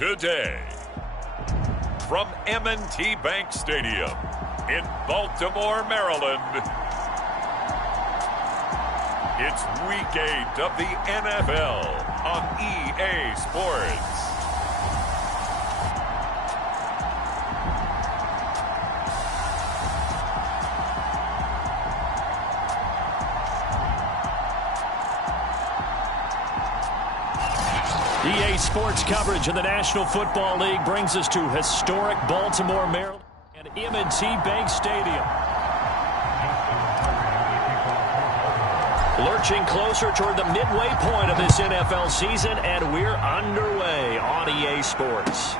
Today, from M&T Bank Stadium in Baltimore, Maryland, it's Week 8 of the NFL on EA Sports. EA Sports coverage of the National Football League brings us to historic Baltimore, Maryland, and M&T Bank Stadium. Lurching closer toward the midway point of this NFL season, and we're underway on EA Sports.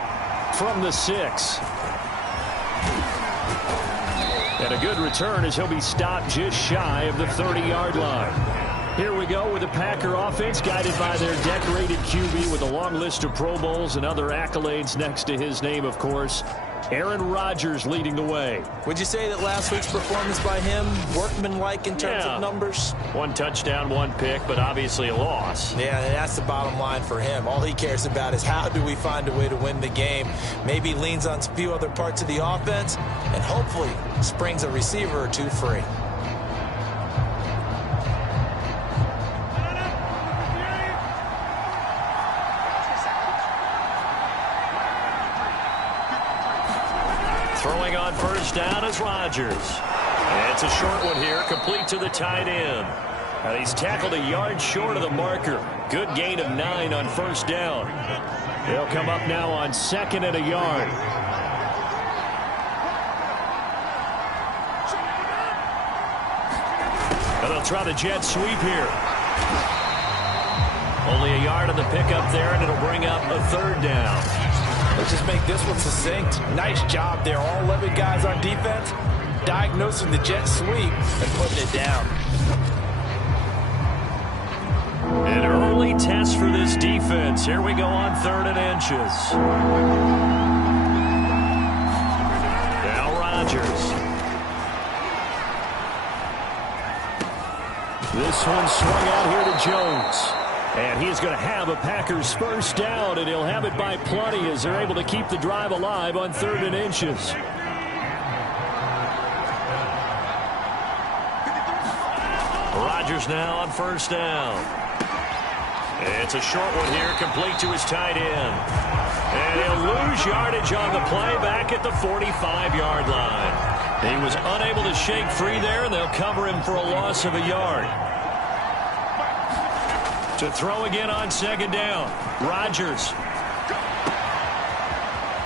From the 6. And a good return as he'll be stopped just shy of the 30-yard line. Here we go with the Packer offense guided by their decorated QB with a long list of Pro Bowls and other accolades next to his name, of course. Aaron Rodgers leading the way. Would you say that last week's performance by him, workmanlike in terms of numbers? 1 touchdown, 1 pick, but obviously a loss. Yeah, that's the bottom line for him. All he cares about is how do we find a way to win the game. Maybe leans on a few other parts of the offense, and hopefully springs a receiver or two free. Throwing on first down is Rodgers. And it's a short one here, complete to the tight end. And he's tackled a yard short of the marker. Good gain of 9 on first down. They'll come up now on 2nd and a yard. And they'll try the jet sweep here. Only a yard on the pickup there, and it'll bring up a 3rd down. Let's just make this one succinct. Nice job there. All 11 guys on defense diagnosing the jet sweep and putting it down. An early test for this defense. Here we go on 3rd and inches. Now Rodgers. This one swung out here to Jones. And he's going to have a Packers first down, and he'll have it by plenty as they're able to keep the drive alive on 3rd and inches. Rodgers now on first down. It's a short one here, complete to his tight end. And he'll lose yardage on the play back at the 45-yard line. He was unable to shake free there, and they'll cover him for a loss of a yard. To throw again on 2nd down. Rodgers.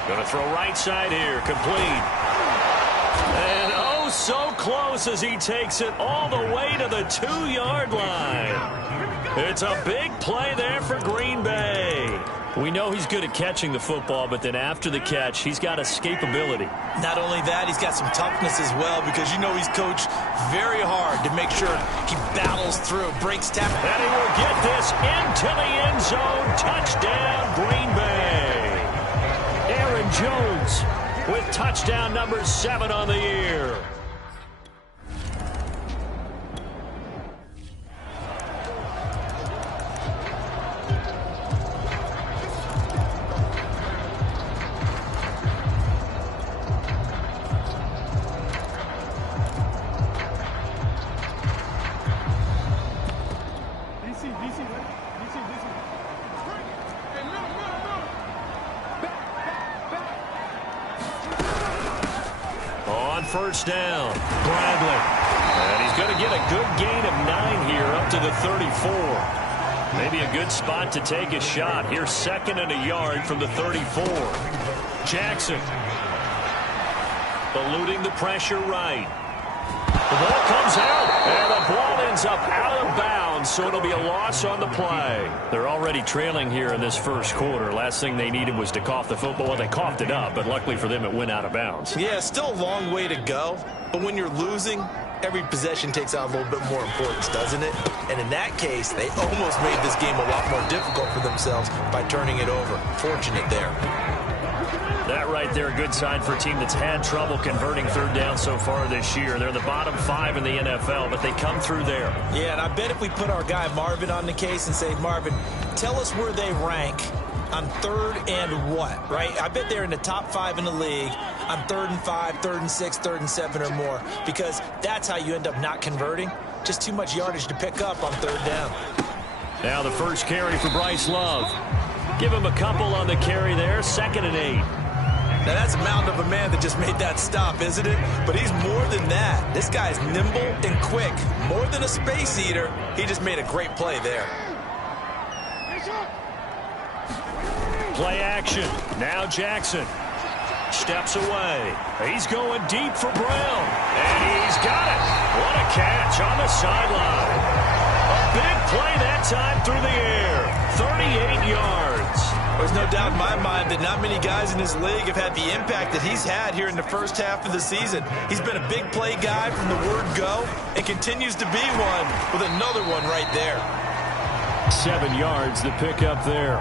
Going to throw right side here. Complete. And oh, so close as he takes it all the way to the 2-yard line. It's a big play there for Green Bay. We know he's good at catching the football, but then after the catch, he's got escapability. Not only that, he's got some toughness as well, because you know he's coached very hard to make sure he battles through, breaks tackle. And he will get this into the end zone. Touchdown, Green Bay. Aaron Jones with touchdown number 7 on the year. First down, Bradley. And he's going to get a good gain of 9 here up to the 34. Maybe a good spot to take a shot. Here's 2nd and a yard from the 34. Jackson. Eluding the pressure right. The ball comes out, and the ball ends up out of bounds, so it'll be a loss on the play. They're already trailing here in this first quarter. Last thing they needed was to cough the football. Well, they coughed it up, but luckily for them, it went out of bounds. Yeah, still a long way to go, but when you're losing, every possession takes on a little bit more importance, doesn't it? And in that case, they almost made this game a lot more difficult for themselves by turning it over. Fortunate there. That right there, a good sign for a team that's had trouble converting 3rd down so far this year. They're in the bottom 5 in the NFL, but they come through there. Yeah, and I bet if we put our guy Marvin on the case and say, Marvin, tell us where they rank on 3rd and what, right? I bet they're in the top 5 in the league on 3rd and 5, 3rd and 6, 3rd and 7 or more, because that's how you end up not converting. Just too much yardage to pick up on 3rd down. Now the first carry for Bryce Love. Give him a couple on the carry there, 2nd and 8. Now, that's a mountain of a man that just made that stop, isn't it? But he's more than that. This guy's nimble and quick. More than a space eater, he just made a great play there. Play action. Now Jackson steps away. He's going deep for Brown. And he's got it. What a catch on the sideline. A big play that time through the air. 38 yards. There's no doubt in my mind that not many guys in this league have had the impact that he's had here in the first half of the season. He's been a big play guy from the word go and continues to be one with another one right there. 7 yards, the pickup there.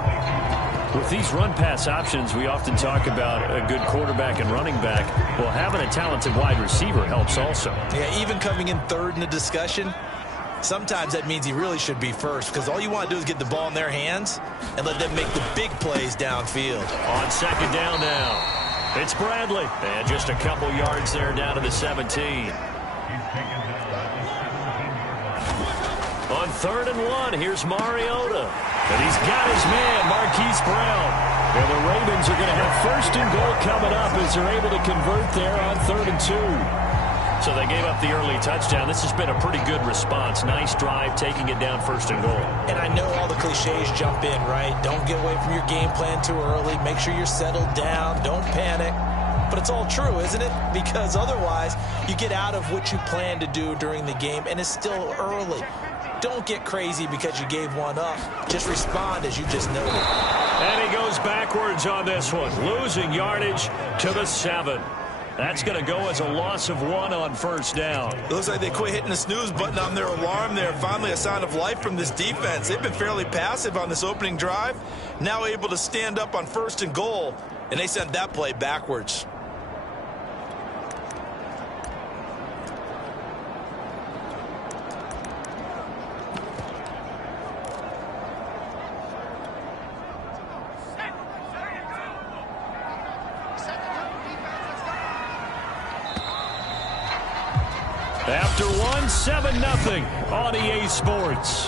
With these run-pass options, we often talk about a good quarterback and running back. Well, having a talented wide receiver helps also. Yeah, even coming in 3rd in the discussion, sometimes that means he really should be first, because all you want to do is get the ball in their hands and let them make the big plays downfield. On 2nd down now, it's Bradley. And just a couple yards there down to the 17. On 3rd and 1, here's Mariota. And he's got his man, Marquise Brown. And the Ravens are going to have 1st and goal coming up as they're able to convert there on 3rd and 2. So they gave up the early touchdown. This has been a pretty good response. Nice drive, taking it down 1st and goal. And I know all the cliches jump in, right? Don't get away from your game plan too early. Make sure you're settled down. Don't panic. But it's all true, isn't it? Because otherwise, you get out of what you plan to do during the game, and it's still early. Don't get crazy because you gave one up. Just respond as you just noted. And he goes backwards on this one, losing yardage to the 7. That's going to go as a loss of 1 on 1st down. It looks like they quit hitting the snooze button on their alarm there. Finally a sign of life from this defense. They've been fairly passive on this opening drive. Now able to stand up on 1st and goal, and they sent that play backwards. After 1, 7-0 on EA Sports.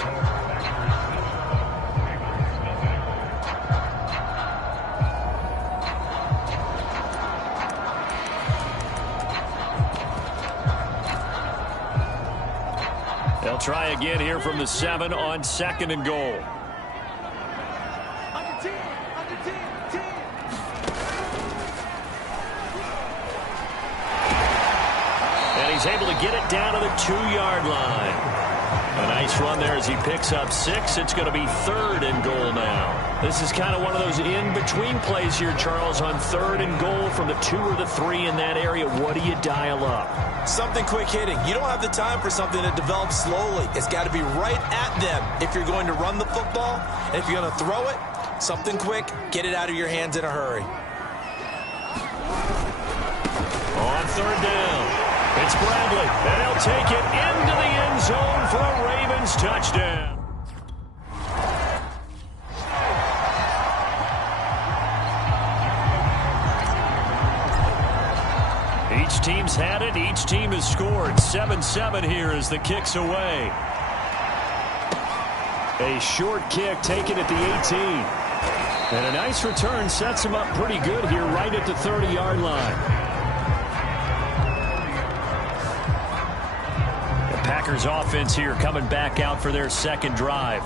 They'll try again here from the 7 on 2nd and goal. He's able to get it down to the 2-yard line. A nice run there as he picks up 6. It's going to be 3rd and goal now. This is kind of one of those in-between plays here, Charles, on 3rd and goal from the 2 or the 3 in that area. What do you dial up? Something quick hitting. You don't have the time for something that develops slowly. It's got to be right at them if you're going to run the football. And if you're going to throw it, something quick, get it out of your hands in a hurry. On 3rd down. It's Bradley, and he'll take it into the end zone for a Ravens touchdown. Each team's had it. Each team has scored. 7-7 here as the kick's away. A short kick taken at the 18. And a nice return sets him up pretty good here right at the 30-yard line. Packers offense here coming back out for their 2nd drive.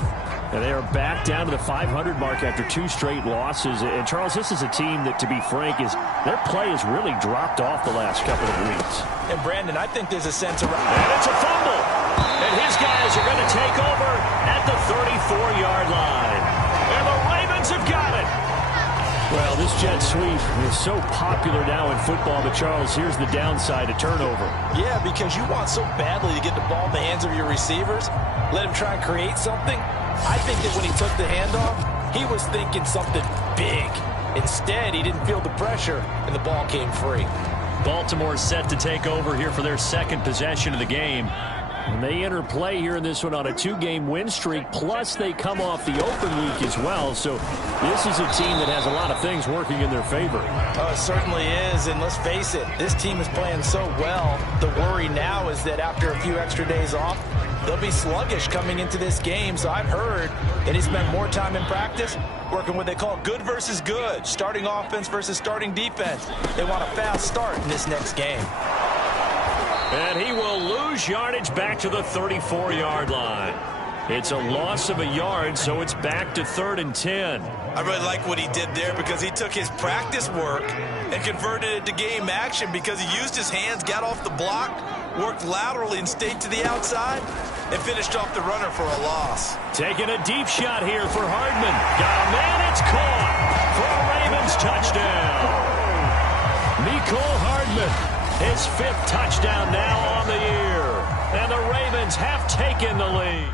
And they are back down to the 500 mark after 2 straight losses. And, Charles, this is a team that, to be frank, their play has really dropped off the last couple of weeks. And, Brandon, I think there's a sense around. And it's a fumble. And his guys are going to take over at the 34-yard line. And the Ravens have got it. Well, this jet sweep is so popular now in football, but Charles, here's the downside to turnover. Yeah, because you want so badly to get the ball in the hands of your receivers, let him try and create something. I think that when he took the handoff, he was thinking something big. Instead, he didn't feel the pressure, and the ball came free. Baltimore set to take over here for their 2nd possession of the game. And they interplay here in this one on a 2-game win streak, plus they come off the open week as well. So this is a team that has a lot of things working in their favor. Oh, it certainly is, and let's face it, this team is playing so well. The worry now is that after a few extra days off, they'll be sluggish coming into this game. So I've heard that he spent more time in practice working what they call good versus good, starting offense versus starting defense. They want a fast start in this next game. And he will lose yardage back to the 34-yard line. It's a loss of a yard, so it's back to 3rd and 10. I really like what he did there because he took his practice work and converted it to game action because he used his hands, got off the block, worked laterally and stayed to the outside, and finished off the runner for a loss. Taking a deep shot here for Hardman. Got a man, it's caught for a Ravens touchdown. Mecole Hardman, his 5th touchdown now on the year. And the Ravens have taken the lead.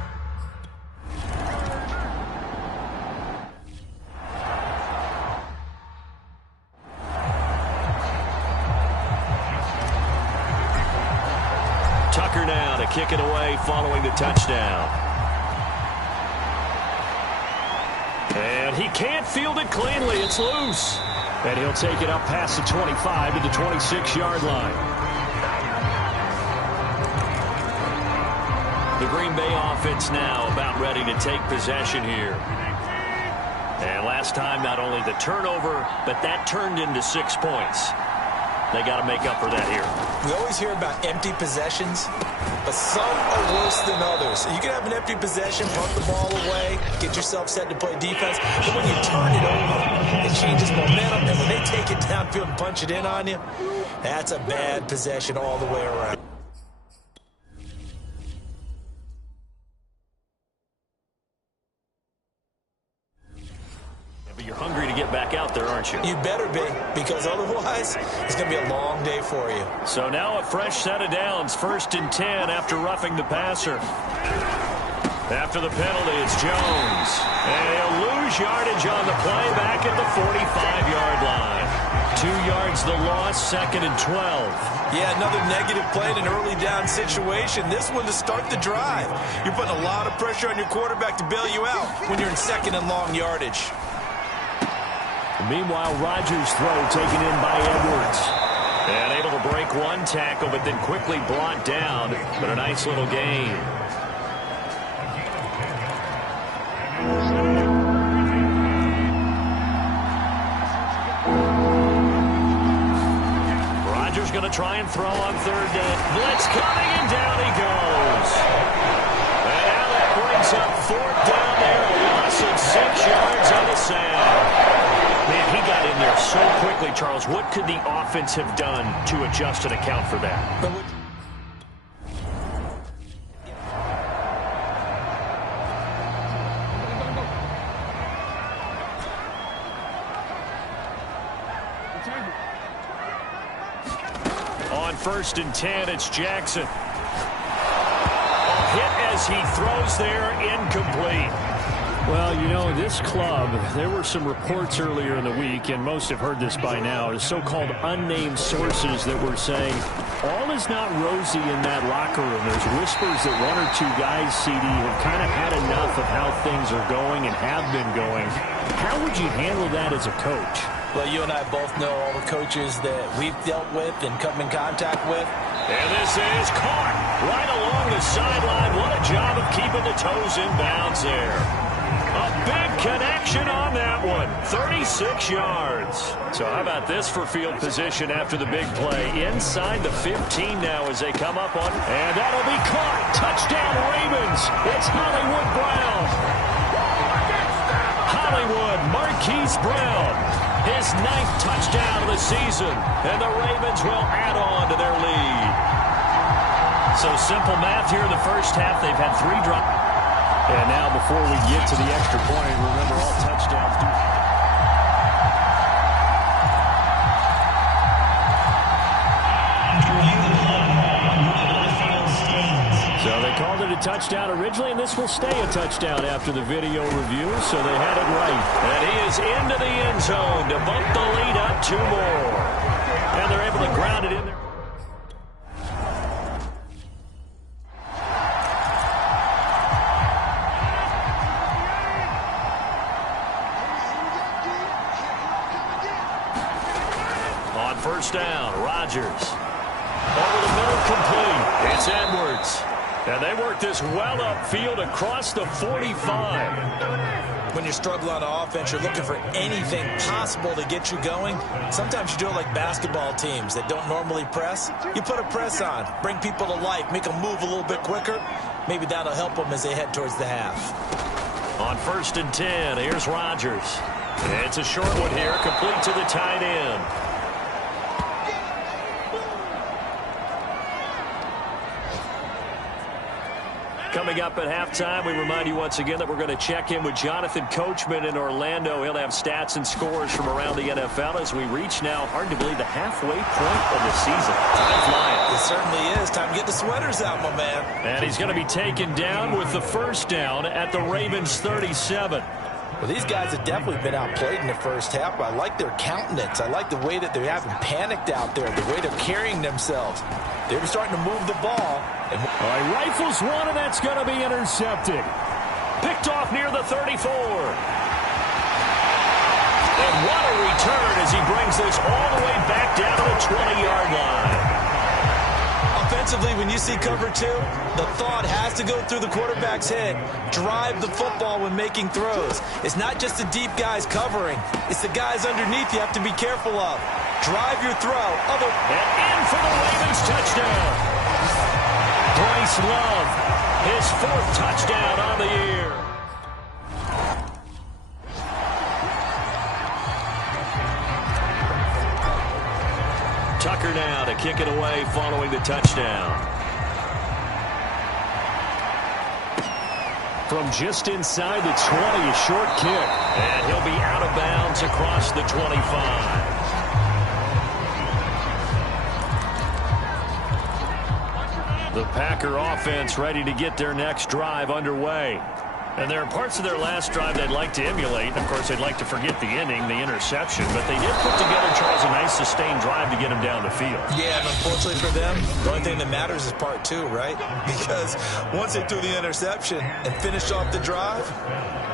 Tucker now to kick it away following the touchdown. And he can't field it cleanly. It's loose. And he'll take it up past the 25 to the 26-yard line. The Green Bay offense now about ready to take possession here. And last time, not only the turnover, but that turned into 6 points. They got to make up for that here. We always hear about empty possessions, but some are worse than others. You can have an empty possession, punt the ball away, get yourself set to play defense, but when you turn it over, it changes momentum, and when they take it downfield and punch it in on you, that's a bad possession all the way around. But you're hungry to get back out there, aren't you? You better be, because otherwise it's going to be a long day for you. So now a fresh set of downs, 1st and 10 after roughing the passer. After the penalty, it's Jones. And he'll lose yardage on the play back at the 45-yard line. 2 yards the loss, 2nd and 12. Yeah, another negative play in an early down situation. This one to start the drive. You're putting a lot of pressure on your quarterback to bail you out when you're in 2nd and long yardage. Meanwhile, Rodgers' throw taken in by Edwards. And able to break one tackle, but then quickly brought down. But a nice little gain. Rodgers going to try and throw on 3rd down. Blitz coming, and down he goes. And now that brings up 4th down there. A loss of 6 yards on the sound. Man, he got in there so quickly, Charles. What could the offense have done to adjust and account for that? On 1st and 10, it's Jackson. A hit as he throws there, incomplete. Well, you know, this club, there were some reports earlier in the week, and most have heard this by now, the so-called unnamed sources that were saying all is not rosy in that locker room. There's whispers that 1 or 2 guys, CD, have kind of had enough of how things are going and have been going. How would you handle that as a coach? Well, you and I both know all the coaches that we've dealt with and come in contact with. And this is caught right along the sideline. What a job of keeping the toes in bounds there. A big connection on that one. 36 yards. So how about this for field position after the big play? Inside the 15 now as they come up on. And that'll be caught. Touchdown Ravens. It's Hollywood Brown. Hollywood Marquise Brown. His 9th touchdown of the season. And the Ravens will add on to their lead. So simple math here in the first half. They've had 3 drops. And now before we get to the extra point, remember all touchdowns do. So they called it a touchdown originally, and this will stay a touchdown after the video review, so they had it right. And he is into the end zone to bump the lead up 2 more. And they're able to ground it in there. first down. Rodgers. Over the middle, complete. It's Edwards. And they work this well upfield across the 45. When you struggle on offense, you're looking for anything possible to get you going. Sometimes you do it like basketball teams that don't normally press. You put a press on, bring people to life, make them move a little bit quicker. Maybe that'll help them as they head towards the half. On 1st and 10, here's Rodgers. It's a short one here, complete to the tight end. Coming up at halftime, we remind you once again that we're going to check in with Jonathan Coachman in Orlando. He'll have stats and scores from around the NFL as we reach now, hard to believe, the halfway point of the season. Time flying. It certainly is. Time to get the sweaters out, my man. And he's going to be taken down with the first down at the Ravens' 37. Well, these guys have definitely been outplayed in the first half, but I like their countenance. I like the way that they haven't panicked out there, the way they're carrying themselves. They're starting to move the ball. All right, rifles one, and that's going to be intercepted. Picked off near the 34. And what a return as he brings this all the way back down to the 20-yard line. Offensively, when you see cover two, the thought has to go through the quarterback's head. Drive the football when making throws. It's not just the deep guys covering. It's the guys underneath you have to be careful of. Drive your throw. And in for the Ravens touchdown. Bryce Love, his 4th touchdown on the year. Tucker now to kick it away following the touchdown. From just inside the 20, a short kick. And he'll be out of bounds across the 25. The Packer offense ready to get their next drive underway. And there are parts of their last drive they'd like to emulate. Of course, they'd like to forget the inning, the interception. But they did put together, Charles, a nice sustained drive to get them down the field. Yeah, and unfortunately for them, the only thing that matters is part two, right? Because once they threw the interception and finished off the drive,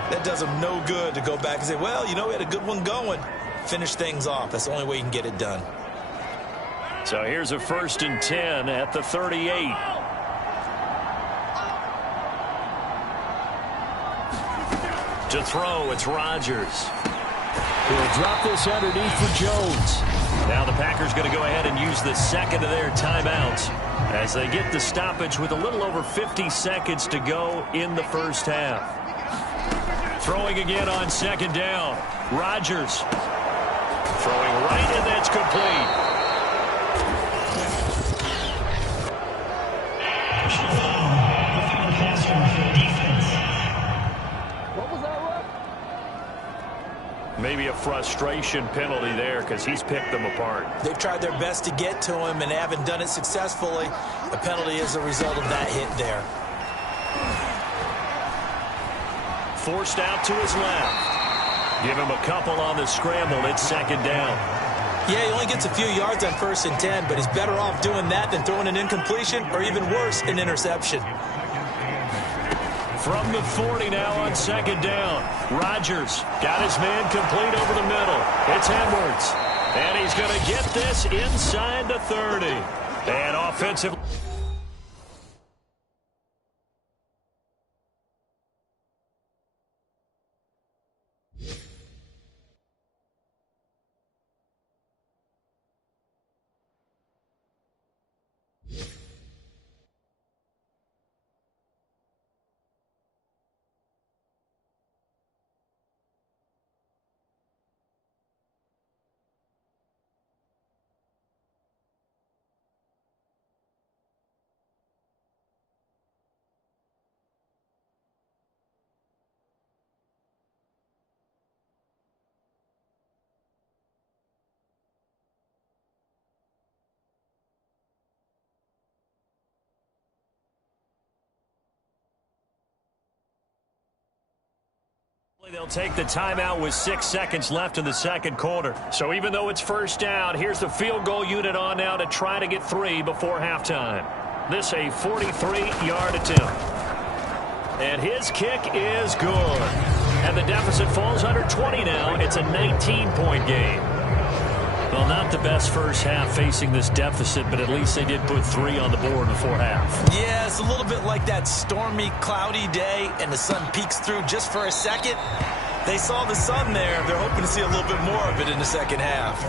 that does them no good to go back and say, well, you know, we had a good one going. Finish things off. That's the only way you can get it done. So here's a 1st and 10 at the 38. To throw, it's Rodgers. He'll drop this underneath for Jones. Now the Packers going to go ahead and use the second of their timeouts as they get the stoppage with a little over 50 seconds to go in the first half. Throwing again on 2nd down. Rodgers throwing right, and that's complete. Maybe a frustration penalty there because he's picked them apart. They've tried their best to get to him and haven't done it successfully. A penalty is a result of that hit there. Forced out to his left. Give him a couple on the scramble. It's 2nd down. Yeah, he only gets a few yards on 1st and 10, but he's better off doing that than throwing an incompletion or even worse, an interception. From the 40 now on 2nd down. Rodgers got his man complete over the middle. It's Edwards. And he's going to get this inside the 30. And offensive. They'll take the timeout with 6 seconds left in the second quarter. So even though it's first down, here's the field goal unit on now to try to get 3 before halftime. This a 43-yard attempt. And his kick is good. And the deficit falls under 20 now. It's a 19-point game. Well, not the best first half facing this deficit, but at least they did put 3 on the board before half. Yeah, it's a little bit like that stormy, cloudy day, and the sun peeks through just for a second. They saw the sun there. They're hoping to see a little bit more of it in the second half.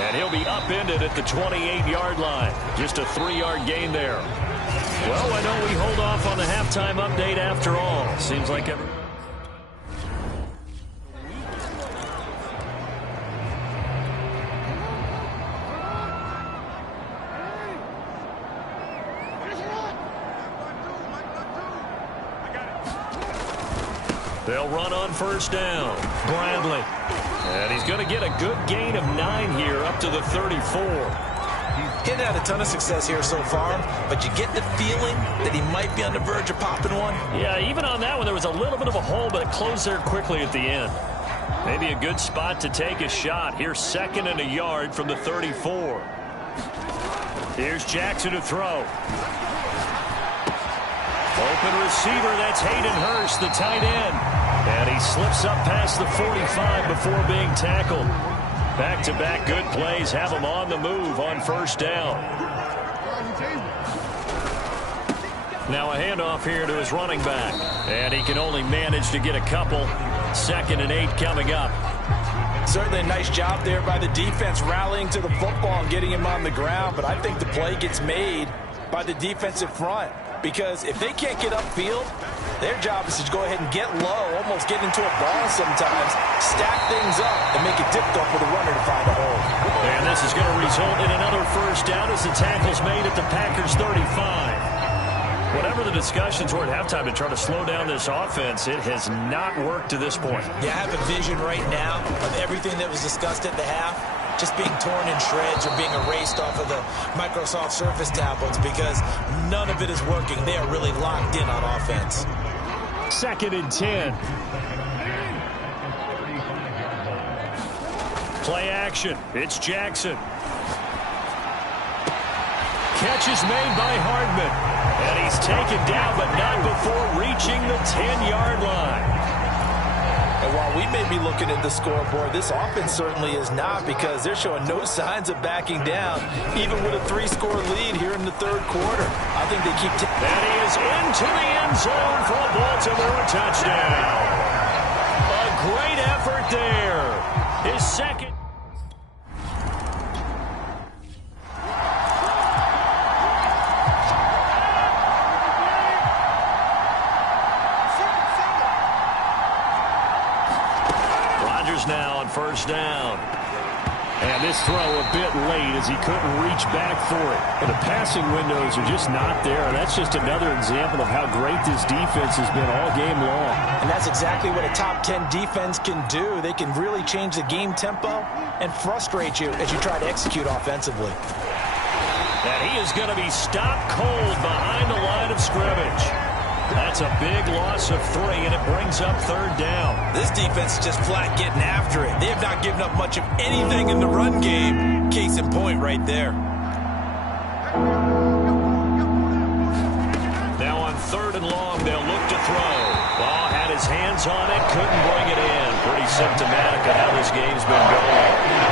And he'll be upended at the 28-yard line. Just a 3-yard gain there. Well, I know we hold off on the halftime update after all. Seems like every... They'll run on first down. Bradley. And he's going to get a good gain of 9 here up to the 34. He's had a ton of success here so far, but you get the feeling that he might be on the verge of popping one. Yeah, even on that one, there was a little bit of a hole, but it closed there quickly at the end. Maybe a good spot to take a shot. Here's 2nd and a yard from the 34. Here's Jackson to throw. Open receiver, that's Hayden Hurst, the tight end. And he slips up past the 45 before being tackled. Back-to-back good plays have him on the move on first down. Now a handoff here to his running back. And he can only manage to get a couple. 2nd and 8 coming up. Certainly a nice job there by the defense rallying to the football and getting him on the ground. But I think the play gets made by the defensive front. Because if they can't get upfield, their job is to go ahead and get low, almost get into a ball sometimes, stack things up, and make it difficult for the runner to find a hole. And this is going to result in another first down as the tackle's made at the Packers' 35. Whatever the discussions were at halftime to try to slow down this offense, it has not worked to this point. Yeah, I have a vision right now of everything that was discussed at the half just being torn in shreds or being erased off of the Microsoft Surface tablets because none of it is working. They are really locked in on offense. 2nd and 10. Play action. It's Jackson. Catch is made by Hardman. And he's taken down, but not before reaching the 10-yard line. And while we may be looking at the scoreboard, this offense certainly is not because they're showing no signs of backing down, even with a 3-score lead here in the 3rd quarter. I think they keep... And he is into the end zone for a Baltimore touchdown. A great effort there. His 2nd... now on first down. And this throw a bit late as he couldn't reach back for it. But the passing windows are just not there. And that's just another example of how great this defense has been all game long. And that's exactly what a top 10 defense can do. They can really change the game tempo and frustrate you as you try to execute offensively. And he is going to be stopped cold behind the line of scrimmage. That's a big loss of 3, and it brings up 3rd down. This defense is just flat getting after it. They have not given up much of anything in the run game. Case in point right there. Now on 3rd and long, they'll look to throw. Ball had his hands on it, couldn't bring it in. Pretty symptomatic of how this game's been going.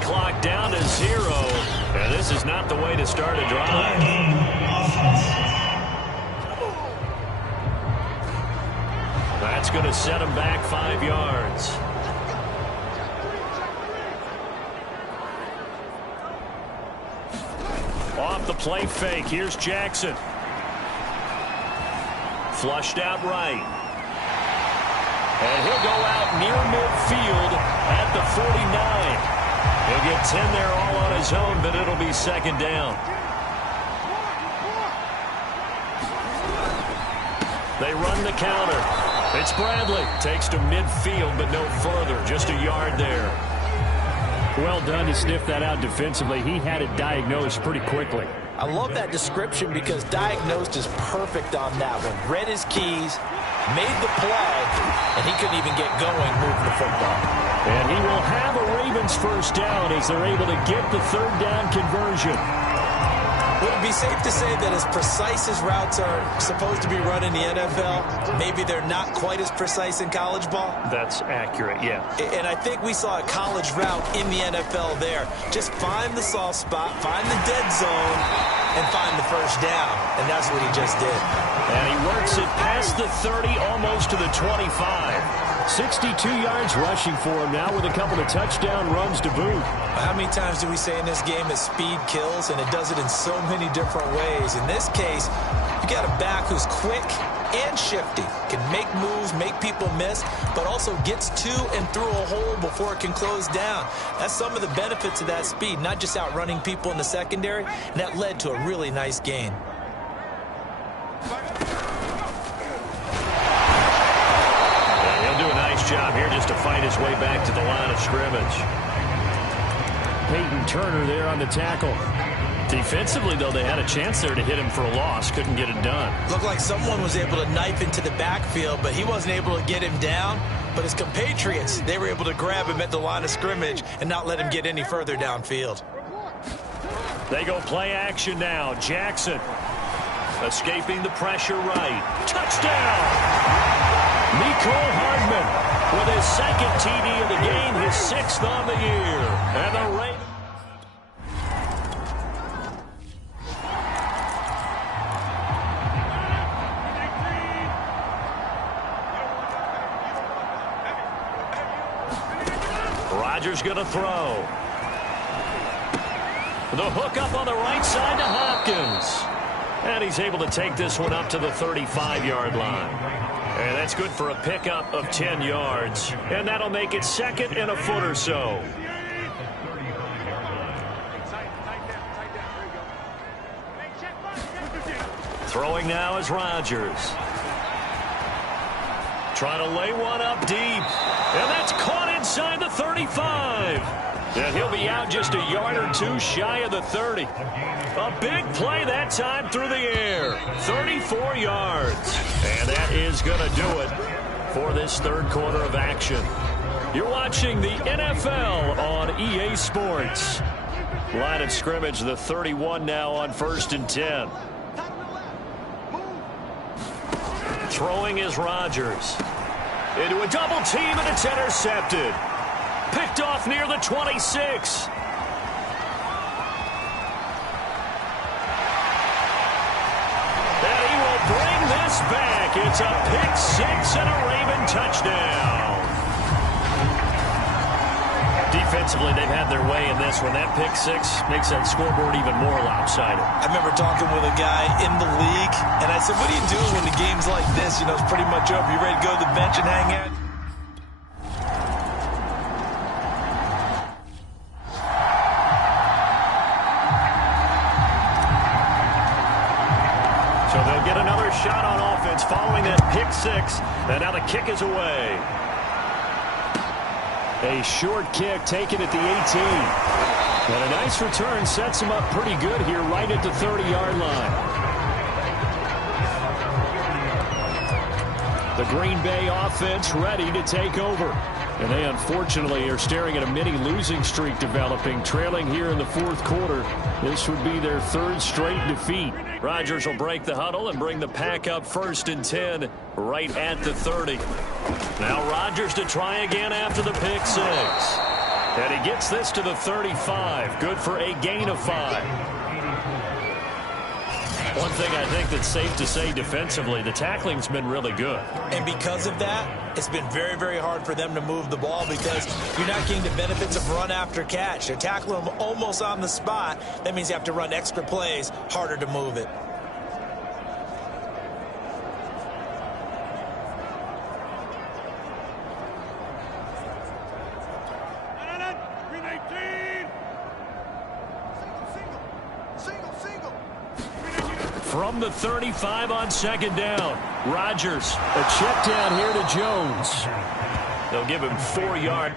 Clock down to 0, and this is not the way to start a drive. That's going to set him back 5 yards. Off the play fake. Here's Jackson. Flushed out right. And he'll go out near midfield at the 49. He'll get 10 there all on his own, but it'll be second down. They run the counter. It's Bradley. Takes to midfield, but no further. Just a yard there. Well done to sniff that out defensively. He had it diagnosed pretty quickly. I love that description because diagnosed is perfect on that one. Read his keys, made the play, and he couldn't even get going moving the football. And he will have a Ravens first down as they're able to get the third down conversion. Would it be safe to say that as precise as routes are supposed to be run in the NFL, maybe they're not quite as precise in college ball? That's accurate, yeah. And I think we saw a college route in the NFL there. Just find the soft spot, find the dead zone, and find the first down. And that's what he just did. And he works it past the 30, almost to the 25. 62 yards rushing for him now with a couple of touchdown runs to boot. How many times do we say in this game that speed kills, and it does it in so many different ways? In this case, you got a back who's quick and shifty, can make moves, make people miss, but also gets to and through a hole before it can close down. That's some of the benefits of that speed, not just outrunning people in the secondary, and that led to a really nice gain. Job here just to find his way back to the line of scrimmage. Peyton Turner there on the tackle. Defensively, though, they had a chance there to hit him for a loss. Couldn't get it done. Looked like someone was able to knife into the backfield, but he wasn't able to get him down. But his compatriots, they were able to grab him at the line of scrimmage and not let him get any further downfield. They go play action now. Jackson escaping the pressure right. Touchdown! Mecole Hardman with his second TD of the game, his 6th on the year. And the Ravens. Rodgers going to throw. The hook up on the right side to Hopkins. And he's able to take this one up to the 35-yard line. And that's good for a pickup of 10 yards. And that'll make it second and a foot or so. Throwing now is Rodgers. Trying to lay one up deep. And that's caught inside the 35. And he'll be out just a yard or two shy of the 30. A big play that time through the air. 34 yards. And that is going to do it for this third quarter of action. You're watching the NFL on EA Sports. Line of scrimmage, the 31 now on 1st and 10. Throwing is Rodgers. Into a double team, and it's intercepted. Picked off near the 26. And he will bring this back. It's a pick 6 and a Raven touchdown. Defensively, they've had their way in this one. That pick 6 makes that scoreboard even more lopsided. I remember talking with a guy in the league, and I said, what do you do when the game's like this? You know, it's pretty much over. You ready to go to the bench and hang out? So they'll get another shot on offense following that pick 6, and now the kick is away. A short kick taken at the 18. And a nice return sets him up pretty good here right at the 30-yard line. The Green Bay offense ready to take over. And they unfortunately are staring at a mini losing streak developing, trailing here in the fourth quarter. This would be their 3rd straight defeat. Rodgers will break the huddle and bring the pack up 1st and 10 right at the 30. Now Rodgers to try again after the pick 6. And he gets this to the 35. Good for a gain of 5. One thing I think that's safe to say defensively, the tackling's been really good. And because of that, it's been very, very hard for them to move the ball because you're not getting the benefits of run after catch. They're tackling them almost on the spot. That means you have to run extra plays, harder to move it. From the 35 on second down, Rodgers. A check down here to Jones. They'll give him 4 yards.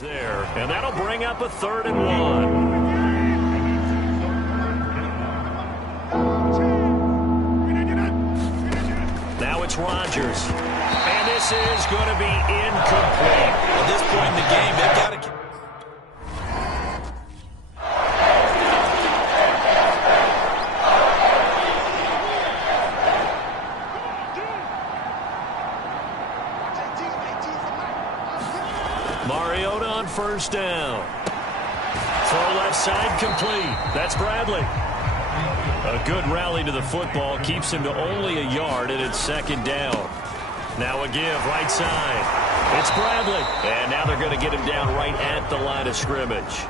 There, and that'll bring up a 3rd and 1. Now it's Rodgers, and this is going to be incomplete. At this point in the game, they've got to... Mariota on 1st down. Throw left side complete. That's Bradley. A good rally to the football keeps him to only a yard, and it's 2nd down. Now a give right side. It's Bradley. And now they're going to get him down right at the line of scrimmage.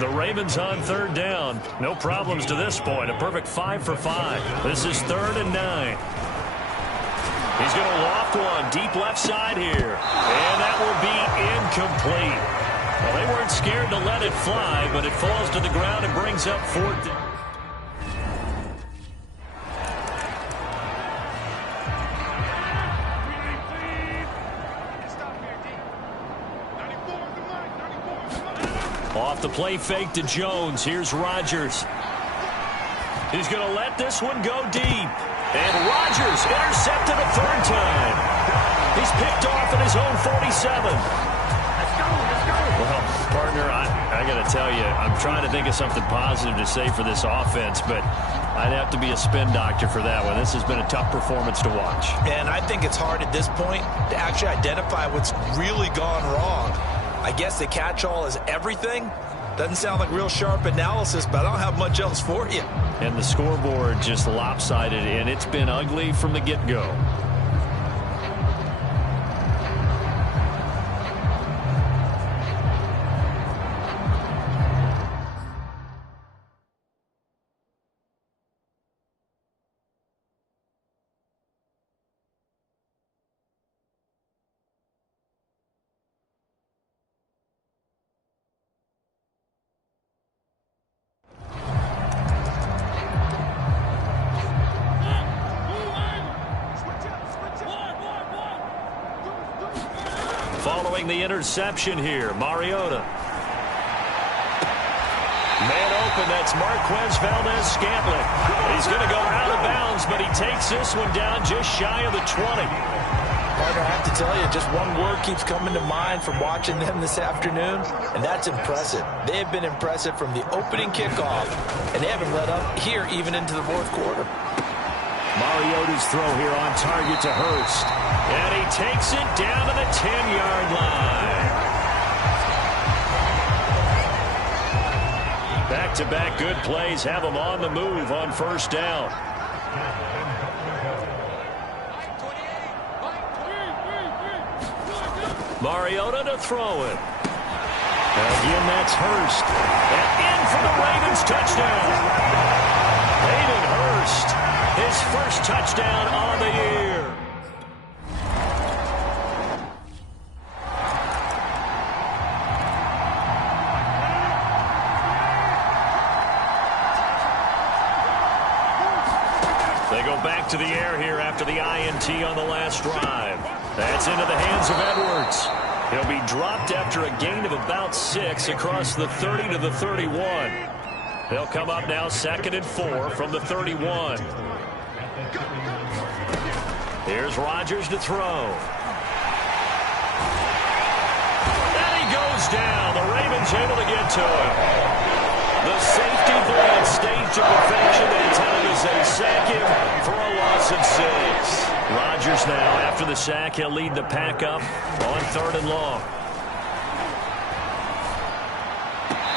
The Ravens on 3rd down. No problems to this point. A perfect 5 for 5. This is 3rd and 9. He's going to loft one deep left side here. And that will be incomplete. Well, they weren't scared to let it fly, but it falls to the ground and brings up 4th down. Off the play fake to Jones. Here's Rodgers. He's going to let this one go deep. And Rodgers intercepted a third time. He's picked off at his own 47. Well, partner, I got to tell you, I'm trying to think of something positive to say for this offense, but I'd have to be a spin doctor for that one. This has been a tough performance to watch. And I think it's hard at this point to actually identify what's really gone wrong. I guess the catch-all is everything. Doesn't sound like real sharp analysis, but I don't have much else for you. And the scoreboard just lopsided, and it's been ugly from the get-go. Following the interception here, Mariota. Man open, that's Marquez Valdez-Scantling. He's going to go out of bounds, but he takes this one down just shy of the 20. Partner, I have to tell you, just one word keeps coming to mind from watching them this afternoon, and that's impressive. They have been impressive from the opening kickoff, and they haven't let up here even into the fourth quarter. Mariota's throw here on target to Hurst. And he takes it down to the 10-yard line. Back-to-back good plays have him on the move on first down. Mariota to throw it. Again, that's Hurst. And in for the Ravens touchdown. Hayden Hurst, his first touchdown on the year. They go back to the air here after the INT on the last drive. That's into the hands of Edwards. He'll be dropped after a gain of about 6 across the 30 to the 31. They'll come up now 2nd and 4 from the 31. Here's Rodgers to throw. And he goes down. The Ravens able to get to him. The safety blank staged to perfection that time as they sack him for a loss of 6. Rodgers now, after the sack, he'll lead the pack up on 3rd and long.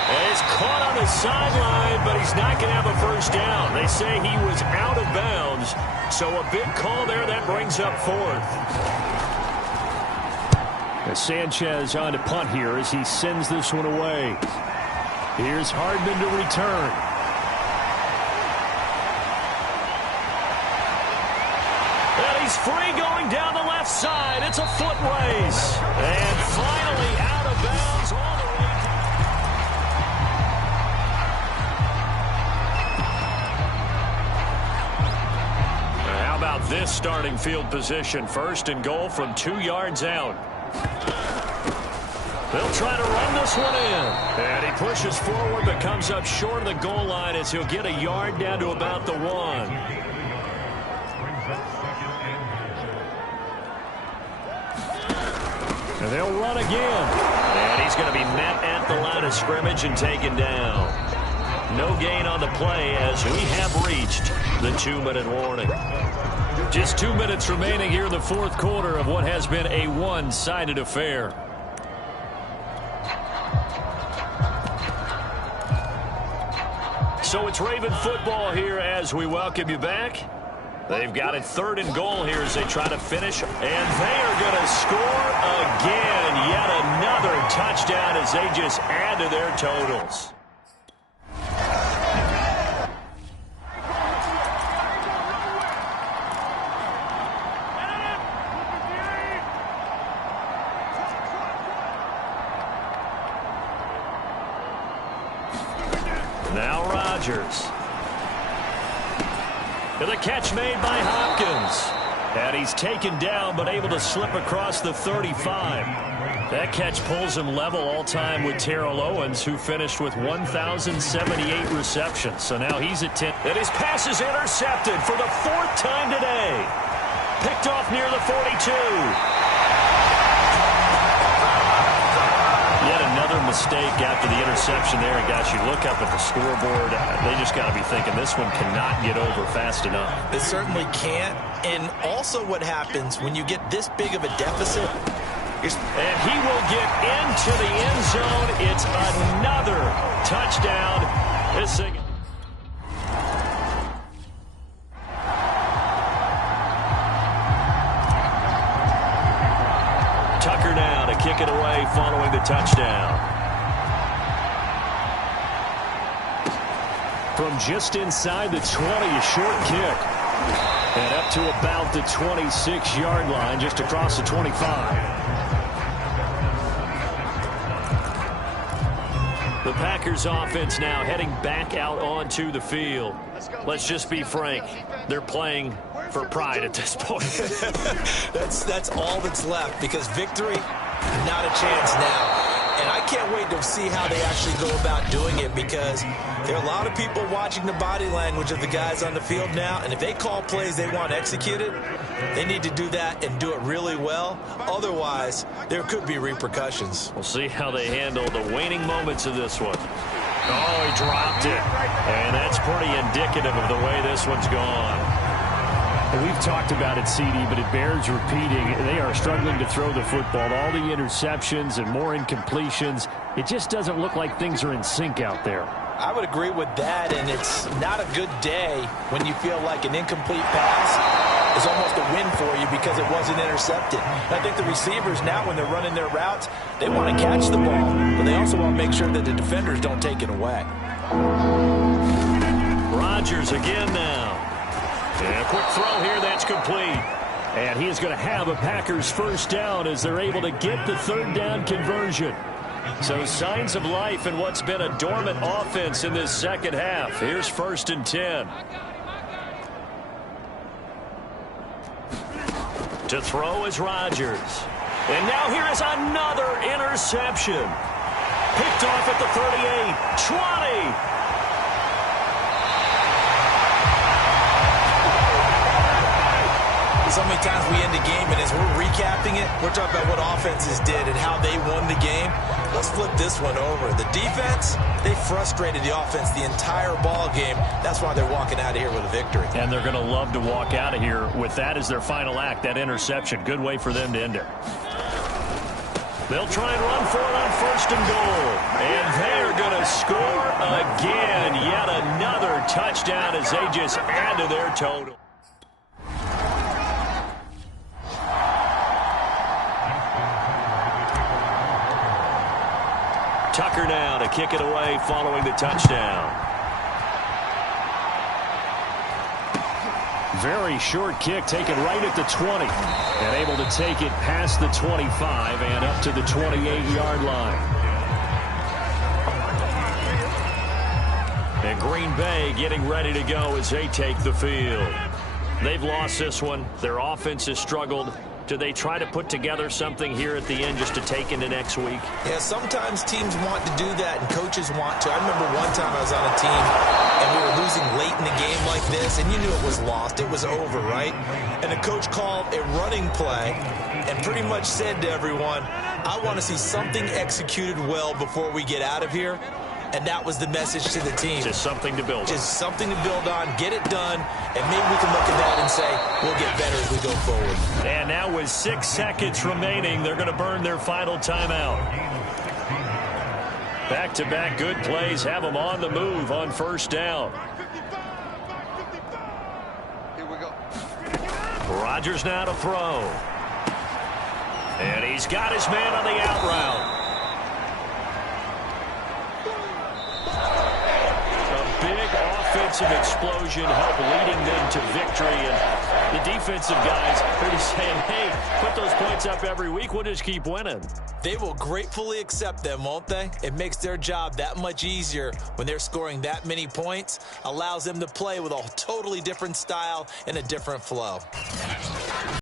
And he's caught on the sideline, but he's not going to have a first down. They say he was out of bounds, so a big call there that brings up 4th. Sanchez on to punt here as he sends this one away. Here's Hardman to return. And he's free going down the left side. It's a foot race. And finally out of bounds all the way. How about this starting field position? 1st and goal from 2 yards out. They'll try to run this one in. And he pushes forward but comes up short of the goal line as he'll get a yard down to about the 1. And they'll run again. And he's going to be met at the line of scrimmage and taken down. No gain on the play as we have reached the 2-minute warning. Just 2 minutes remaining here in the 4th quarter of what has been a one-sided affair. So it's Raven football here as we welcome you back. They've got it 3rd and goal here as they try to finish. And they are going to score again. Yet another touchdown as they just add to their totals. Now Rodgers. And the catch made by Hopkins. And he's taken down but able to slip across the 35. That catch pulls him level all-time with Terrell Owens, who finished with 1,078 receptions. So now he's at 10. And his pass is intercepted for the 4th time today. Picked off near the 42. Yet another mistake after the interception there. And, guys, you look up at the scoreboard, they just got to be thinking this one cannot get over fast enough. It certainly can't. And also what happens when you get this big of a deficit, and he will get into the end zone. It's another touchdown. This thing. Tucker now to kick it away following the touchdown. From just inside the 20, a short kick. And up to about the 26-yard line, just across the 25. The Packers offense now heading back out onto the field. Let's just be frank. They're playing for pride at this point. that's all that's left, because victory, not a chance now. And I can't wait to see how they actually go about doing it, because there are a lot of people watching the body language of the guys on the field now, and if they call plays they want executed, they need to do that and do it really well. Otherwise, there could be repercussions. We'll see how they handle the waning moments of this one. Oh, he dropped it. And that's pretty indicative of the way this one's gone. And we've talked about it, CD, but it bears repeating. They are struggling to throw the football. All the interceptions and more incompletions. It just doesn't look like things are in sync out there. I would agree with that, and it's not a good day when you feel like an incomplete pass is almost a win for you because it wasn't intercepted. And I think the receivers now, when they're running their routes, they want to catch the ball, but they also want to make sure that the defenders don't take it away. Rodgers again now. And a quick throw here, that's complete. And he is going to have a Packers first down as they're able to get the 3rd down conversion. So signs of life in what's been a dormant offense in this second half. Here's 1st and 10. To throw is Rodgers. And now here is another interception. Picked off at the 38, 20. So many times we end the game, and as we're recapping it, we're talking about what offenses did and how they won the game. Let's flip this one over. The defense, they frustrated the offense the entire ball game. That's why they're walking out of here with a victory. And they're going to love to walk out of here with that as their final act, that interception. Good way for them to end it. They'll try and run for it on 1st and goal. And they're going to score again. Yet another touchdown as they just add to their total. Tucker now to kick it away following the touchdown. Very short kick taken right at the 20. And able to take it past the 25 and up to the 28-yard line. And Green Bay getting ready to go as they take the field. They've lost this one. Their offense has struggled. Do they try to put together something here at the end just to take into next week? Yeah, sometimes teams want to do that and coaches want to. I remember one time I was on a team and we were losing late in the game like this, and you knew it was lost. It was over, right? And the coach called a running play and pretty much said to everyone, I want to see something executed well before we get out of here. And that was the message to the team. Just something to build on. Just something to build on, get it done, and maybe we can look at that and say, we'll get better as we go forward. And now with 6 seconds remaining, they're going to burn their final timeout. Back-to-back good plays have them on the move on 1st down. Here we go. Rodgers now to throw. And he's got his man on the out route. Offensive explosion help leading them to victory, and the defensive guys are just saying, hey, put those points up every week, we'll just keep winning. They will gratefully accept them, won't they? It makes their job that much easier when they're scoring that many points, allows them to play with a totally different style and a different flow.